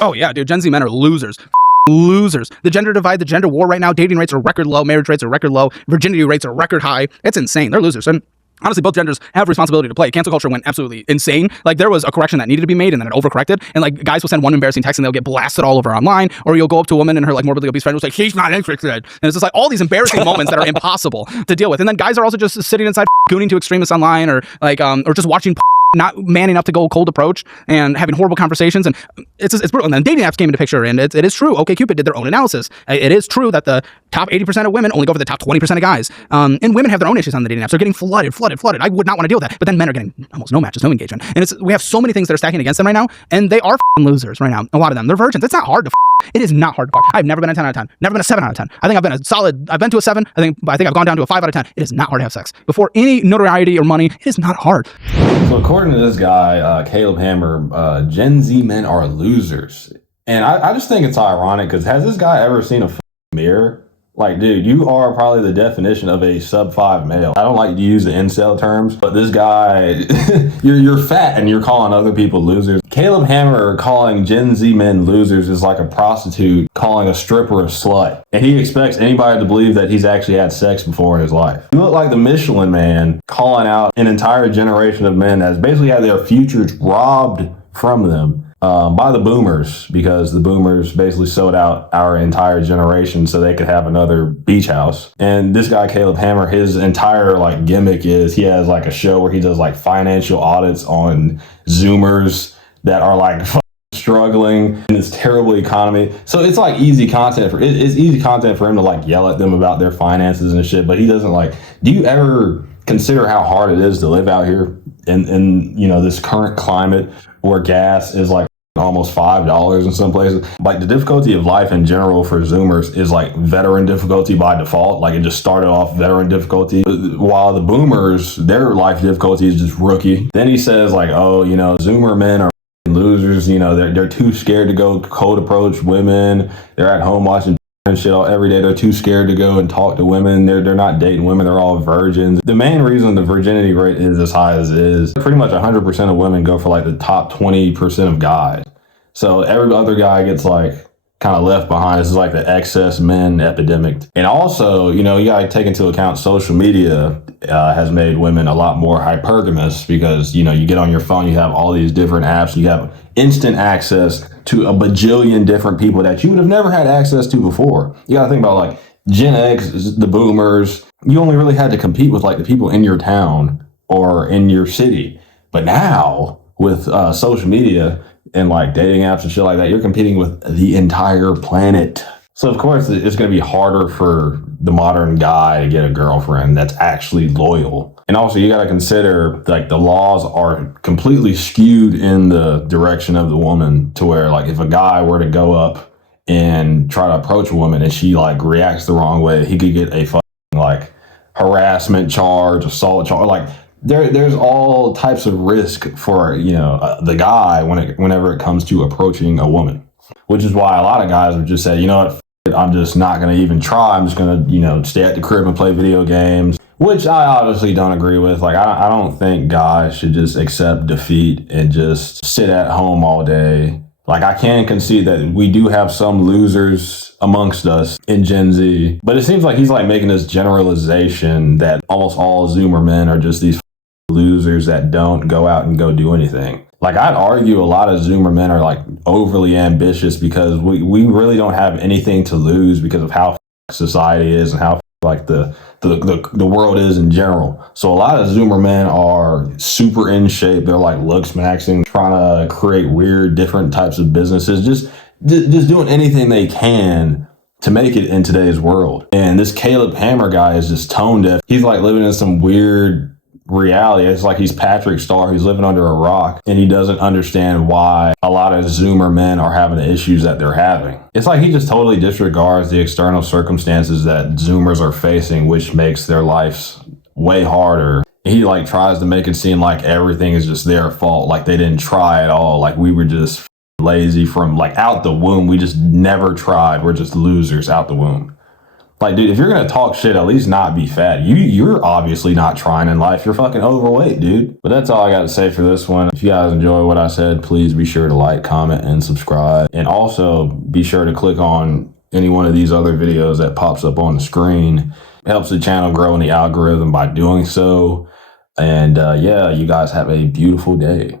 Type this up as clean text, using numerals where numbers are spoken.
Oh yeah, dude, Gen Z men are losers. Losers. The gender divide, the gender war right now, dating rates are record low, marriage rates are record low, virginity rates are record high. It's insane. They're losers. And honestly, both genders have responsibility to play. Cancel culture went absolutely insane. Like, there was a correction that needed to be made, and then it overcorrected. And like, guys will send one embarrassing text and they'll get blasted all over online. Or you'll go up to a woman and her like morbidly obese friend will say, she's not interested. And it's just like all these embarrassing moments that are impossible to deal with. And then guys are also just sitting inside gooning to extremists online, or like or just watching not manning up to go cold approach and having horrible conversations. And it's brutal. And then dating apps came into picture, and it is true. OkCupid did their own analysis. It is true that the top 80% of women only go for the top 20% of guys. And women have their own issues on the dating apps. They're getting flooded. I would not want to deal with that. But then men are getting almost no matches, no engagement. And we have so many things that are stacking against them right now, and they are losers right now. A lot of them. They're virgins. It's not hard to It is not hard to fuck. I've never been a 10 out of 10. Never been a 7 out of 10. I think I've been to a 7. I think I've gone down to a 5 out of 10. It is not hard to have sex. Before any notoriety or money, it is not hard. So according to this guy, Caleb Hammer, Gen Z men are losers. And I just think it's ironic, because has this guy ever seen a mirror? Like, dude, you are probably the definition of a sub-5 male. I don't like to use the incel terms, but this guy, you're fat and you're calling other people losers. Caleb Hammer calling Gen Z men losers is like a prostitute calling a stripper a slut. And he expects anybody to believe that he's actually had sex before in his life. You look like the Michelin Man calling out an entire generation of men that's basically had their futures robbed from them. By the boomers, because the boomers basically sold out our entire generation so they could have another beach house. And this guy, Caleb Hammer, his entire like gimmick is he has like a show where he does like financial audits on Zoomers that are like struggling in this terrible economy. So it's like easy content it's easy content for him to like yell at them about their finances and shit. But he doesn't like, do you ever consider how hard it is to live out here in this current climate where gas is like almost $5 in some places? Like, the difficulty of life in general for Zoomers is like veteran difficulty by default. Like, it just started off veteran difficulty, while the boomers, their life difficulty is just rookie. Then he says like, oh, Zoomer men are losers. They're too scared to go cold approach women. They're at home watching and shit all every day. They're too scared to go and talk to women. They're not dating women. They're all virgins. The main reason the virginity rate is as high as it is, pretty much 100% of women go for like the top 20% of guys. So every other guy gets like kind of left behind. This is like the excess men epidemic. And also, you got to take into account social media has made women a lot more hypergamous, because, you get on your phone, you have all these different apps, you have instant access to a bajillion different people that you would have never had access to before. You got to think about like Gen X, the boomers. You only really had to compete with like the people in your town or in your city. But now with social media and like dating apps and shit like that, you're competing with the entire planet. So of course it's going to be harder for the modern guy to get a girlfriend that's actually loyal. And also you got to consider like the laws are completely skewed in the direction of the woman, to where like if a guy were to go up and try to approach a woman and she like reacts the wrong way, he could get a fucking like harassment charge, assault charge. Like there's all types of risk for the guy whenever it comes to approaching a woman, which is why a lot of guys would just say, I'm just not going to even try. I'm just going to, stay at the crib and play video games, which I obviously don't agree with. Like, I don't think guys should just accept defeat and just sit at home all day. Like, I can concede that we do have some losers amongst us in Gen Z, but it seems like he's like making this generalization that almost all Zoomer men are just these losers that don't go out and go do anything. Like, I'd argue a lot of Zoomer men are like overly ambitious, because we really don't have anything to lose because of how society is and how like the world is in general. So a lot of Zoomer men are super in shape. They're like looks maxing, trying to create weird different types of businesses, just doing anything they can to make it in today's world. And this Caleb Hammer guy is just tone deaf. He's like living in some weird reality. It's like he's Patrick Star who's living under a rock, and he doesn't understand why a lot of Zoomer men are having the issues that they're having. It's like he just totally disregards the external circumstances that Zoomers are facing, which makes their lives way harder. He like tries to make it seem like everything is just their fault, like they didn't try at all, like we were just lazy from like out the womb. We just never tried. We're just losers out the womb. Like, dude, if you're gonna talk shit, at least not be fat. You're obviously not trying in life. You're fucking overweight, dude. But that's all I got to say for this one. If you guys enjoy what I said, please be sure to like, comment, and subscribe. And also be sure to click on any one of these other videos that pops up on the screen. It helps the channel grow in the algorithm by doing so. And yeah, you guys have a beautiful day.